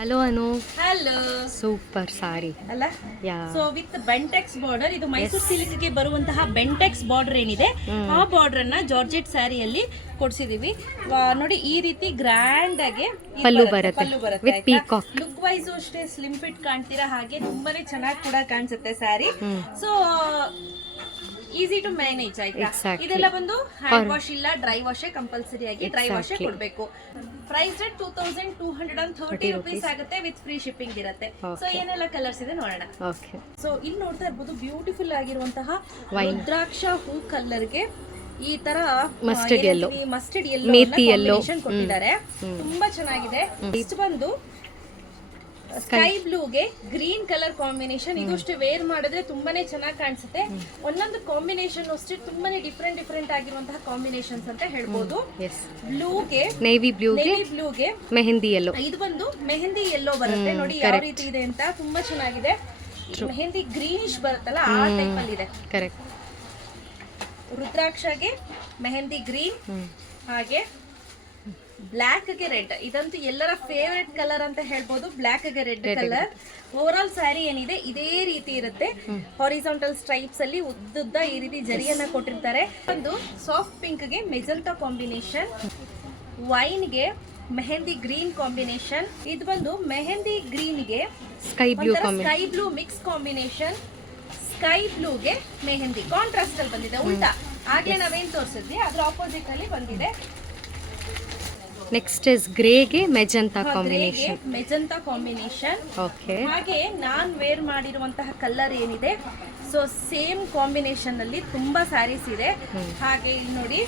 Hello Anu hello super sari ಅಲ್ಲ? Yeah. So with Bentex border ಇದು ಮೈಸೂರು ಸಿಲ್ಕ್ಗೆ ಬರುವಂತಹ Bentex border ಏನಿದೆ ಆ ಬಾರ್ಡರ್ ಅನ್ನ ಜಾರ್ಜೆಟ್ ಸ್ಯಾರಿಯಲ್ಲಿ ಕೊಡ್ಸಿದೀವಿ. ನೋಡಿ ಈ ರೀತಿ ಗ್ರ್ಯಾಂಡ್ ಆಗಿ ಪಲ್ಲು ಬರುತ್ತೆ. ವಿತ್ ಪೀಕಾಕ್ ಲುಕ್ ವೈಸ್ ಅಷ್ಟೇ ಸ್ಲಿಮ್ ಫಿಟ್ ಕಾಣ್ತೀರಾ ಹಾಗೆ ತುಂಬಾನೇ ಚೆನ್ನಾಗಿ ಕೂಡ ಕಾಣಿಸುತ್ತೆ sari so easy to manage ಆಯ್ತಾ. ಇದೆಲ್ಲ ಬಂದು ಹ್ಯಾಂಡ್ ವಾಶ್ ಇಲ್ಲ ಡ್ರೈ ವಾಶ್ ಕಂಪಲ್ಸರಿ ಆಗಿ ಡ್ರೈ ವಾಶ್ ಕೊಡಬೇಕು. Price rate two thousand two hundred and thirty rupees ಆಗುತ್ತೆ ವಿತ್ ಫ್ರೀ ಶಿಪ್ಪಿಂಗ್ ಇರುತ್ತೆ. ಸೊ. ಏನೆಲ್ಲ ಕಲರ್ಸ್ ಇದೆ ನೋಡೋಣ. ಸೊ ಇಲ್ಲಿ ನೋಡ್ತಾ ಇರ್ಬೋದು ಬ್ಯೂಟಿಫುಲ್ ಆಗಿರುವಂತಹ. ರುದ್ರಾಕ್ಷ ಹೂ ಕಲರ್ಗೆ ಈ ತರ mustard yellow mustard yellow. Yellow ಕೊಟ್ಟಿದ್ದಾರೆ. ತುಂಬಾ ಚೆನ್ನಾಗಿದೆ. ಇಷ್ಟು ಬಂದು ಸ್ಕೈ ಬ್ಲೂಗೆ ಗ್ರೀನ್ ಕಲರ್ ಕಾಂಬಿನೇಷನ್ ಇದು ಅಷ್ಟೇ ವೇರ್ ಮಾಡಿದ್ರೆ ತುಂಬಾನೇ ಚೆನ್ನಾಗಿ ಕಾಣಿಸುತ್ತೆ. ಒಂದೊಂದು ಕಾಂಬಿನೇಷನ್ ಅಷ್ಟೇ ತುಂಬಾನೇ ಡಿಫ್ರೆಂಟ್ ಡಿಫ್ರೆಂಟ್ ಆಗಿರುವಂತಹ ಕಾಂಬಿನೇಷನ್ಸ್ ಅಂತ ಹೇಳ್ಬೋದು. ಬ್ಲೂಗೆ ನೇವಿ ಬ್ಲೂಗೆ ನೇವಿ ಬ್ಲೂಗೆ ಮೆಹಂದಿ ಎಲ್ಲೋ ಇದು ಬಂದು ಮೆಹಂದಿ ಎಲ್ಲೋ ಬರುತ್ತೆ. ನೋಡಿ ಯಾವ ರೀತಿ ಇದೆ ಅಂತ ತುಂಬಾ ಚೆನ್ನಾಗಿದೆ. ಮೆಹಂದಿ ಗ್ರೀನಿಶ್ ಬರುತ್ತಲ್ಲ ಆ ಟೈಪ್ ಅಲ್ಲಿ ಇದೆ ಕರೆಕ್ಟ್ ರುದ್ರಾಕ್ಷಗೆ ಮೆಹಂದಿ ಗ್ರೀನ್ ಹಾಗೆ ಬ್ಲ್ಯಾಕ್ಗೆ ರೆಡ್ ಇದಂತೂ ಎಲ್ಲರ ಫೇವ್ರೆಟ್ ಕಲರ್ ಅಂತ ಹೇಳ್ಬೋದು. ಬ್ಲ್ಯಾಕ್ಗೆ red colour over all sari ಏನಿದೆ? ಇದೇ ರೀತಿ ಇರುತ್ತೆ. ಹಾರಿಸಾಂಟಲ್ ಸ್ಟ್ರೈಪ್ಸ್ ಅಲ್ಲಿ ಉದ್ದುದ್ದ ಈ ರೀತಿ ಜರಿಯನ್ನ ಕೊಟ್ಟಿರ್ತಾರೆ. ಒಂದು ಸಾಫ್ಟ್ ಪಿಂಕ್ಗೆ ಮೆಜಂತಾ ಕಾಂಬಿನೇಷನ್ ವೈನ್ಗೆ ಮೆಹಂದಿ ಗ್ರೀನ್ ಕಾಂಬಿನೇಷನ್ ಇದು ಬಂದು mehndi ಗ್ರೀನ್ಗೆ sky blue sky blue mix combination sky ಬ್ಲೂಗೆ mehndi. Contrast ಅಲ್ಲಿ ಬಂದಿದೆ. ಉಲ್ಟಾ. ಹಾಗೆ ನಾವೇನ್ ತೋರಿಸಿದ್ವಿ? ಅದ್ರ ಆಪೋಸಿಟ್ ಅಲ್ಲಿ ಬಂದಿದೆ. Next is ಗ್ರೇಗೆ magenta combination magenta combination okay ಹಾಗೆ ನಾನ್ ವೇರ್ ಮಾಡಿರುವಂತಹ ಕಲರ್ ಏನಿದೆ? ಸೊ ಸೇಮ್ ಕಾಂಬಿನೇಷನ್ ಅಲ್ಲಿ ತುಂಬಾ ಸ್ಯಾರೀಸ್ ಇದೆ. ಹಾಗೆ ಇಲ್ಲಿ ನೋಡಿ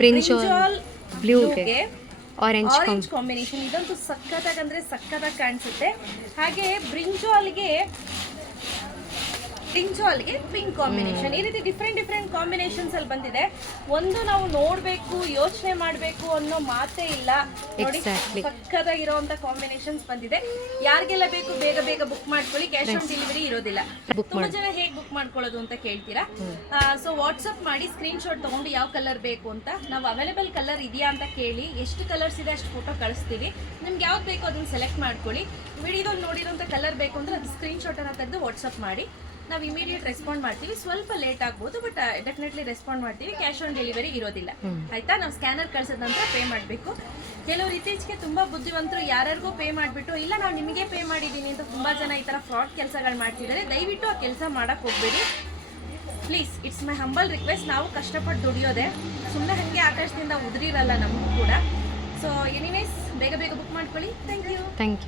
ಬ್ರಿಂಜಾಲ್ ಬ್ಲೂಗೆ ಆರೆಂಜ್ ಕಾಂಬಿನೇಷನ್ ಇದಂತೂ ಸಖತ್ತಾಗಿ ಅಂದ್ರೆ ಸಖತ್ತಾಗಿ ಕಾಣಿಸುತ್ತೆ. ಹಾಗೆ ಬ್ರಿಂಜಾಲ್ಗೆ ಬ್ರಿಂಜಾಲ್ಗೆ ಪಿಂಕ್ ಕಾಂಬಿನೇಷನ್ ಈ ರೀತಿ ಡಿಫ್ರೆಂಟ್ ಡಿಫ್ರೆಂಟ್ ಕಾಂಬಿನೇಷನ್ಸ್ ಅಲ್ಲಿ ಬಂದಿದೆ. ಒಂದು ನಾವು ನೋಡ್ಬೇಕು ಯೋಚನೆ ಮಾಡಬೇಕು ಅನ್ನೋ ಮಾತೇ ಇಲ್ಲ. ನೋಡಿ ಕಾಂಬಿನೇಷನ್ಸ್ ಬಂದಿದೆ. ಯಾರಿಗೆಲ್ಲ ಬೇಕು ಬೇಗ ಬೇಗ ಬುಕ್ ಮಾಡ್ಕೊಳ್ಳಿ. ಕ್ಯಾಶ್ ಆನ್ ಡೆಲಿವರಿ ಇರೋದಿಲ್ಲ. ತುಂಬಾ ಜನ ಹೇಗೆ ಬುಕ್ ಮಾಡ್ಕೊಳ್ಳೋದು ಅಂತ ಕೇಳ್ತೀರಾ? ಸೊ ವಾಟ್ಸಪ್ ಮಾಡಿ ಸ್ಕ್ರೀನ್ ಶಾಟ್ ತಗೊಂಡು ಯಾವ ಕಲರ್ ಬೇಕು ಅಂತ. ನಾವು ಅವೈಲೇಬಲ್ ಕಲರ್ ಇದೆಯಾ ಅಂತ ಕೇಳಿ ಎಷ್ಟು ಕಲರ್ಸ್ ಇದೆ ಅಷ್ಟು ಫೋಟೋ ಕಳಿಸ್ತೀವಿ. ನಿಮ್ಗೆ ಯಾವ್ದು ಬೇಕೋ ಅದನ್ನ ಸೆಲೆಕ್ಟ್ ಮಾಡ್ಕೊಳ್ಳಿ. ವಿಡಿಯೋದಲ್ಲಿ ನೋಡಿರೋಂಥ ಕಲರ್ ಬೇಕು ಅಂದ್ರೆ ಅದು ಸ್ಕ್ರೀನ್ ಶಾಟ್ ಅನ್ನ ತೆಗೆದು ವಾಟ್ಸಪ್ ಮಾಡಿ. ನಾವು ಇಮಿಡಿಯೇಟ್ ರೆಸ್ಪಾಂಡ್ ಮಾಡ್ತೀವಿ. ಸ್ವಲ್ಪ ಲೇಟ್ ಆಗ್ಬೋದು ಬಟ್ ಡೆಫಿನೆಟ್ಲಿ ರೆಸ್ಪಾಂಡ್ ಮಾಡ್ತೀವಿ. ಕ್ಯಾಶ್ ಆನ್ ಡೆಲಿವರಿ ಇರೋದಿಲ್ಲ. ಆಯ್ತಾ? ನಾವು ಸ್ಕ್ಯಾನರ್ ಕಳ್ಸಿದ ನಂತರ ಪೇ ಮಾಡಬೇಕು. ಕೆಲವರು ಇತ್ತೀಚೆಗೆ ತುಂಬಾ ಬುದ್ಧಿವಂತರು ಯಾರ್ಯಾರಿಗೂ ಪೇ ಮಾಡಿಬಿಟ್ಟು ಇಲ್ಲ ನಾವು ನಿಮಗೆ ಪೇ ಮಾಡಿದ್ದೀನಿ ಅಂತ ತುಂಬಾ ಜನ ಈ ತರ ಫ್ರಾಡ್ ಕೆಲಸಗಳು ಮಾಡ್ತಿದ್ದಾರೆ. ದಯವಿಟ್ಟು ಆ ಕೆಲಸ ಮಾಡಕ್ ಹೋಗ್ಬೇಡಿ. Please it's my humble request ನಾವು ಕಷ್ಟಪಟ್ಟು ದುಡಿಯೋದೆ. ಸುಮ್ಮನೆ ಹಾಗೆ ಆಕಾಶದಿಂದ ಉದುರಿರಲ್ಲ ನಮಗೂ ಕೂಡ. ಸೊ ಎನಿವೇಸ್ ಬೇಗ ಬೇಗ ಬುಕ್ ಮಾಡ್ಕೊಳ್ಳಿ. Thank you thank you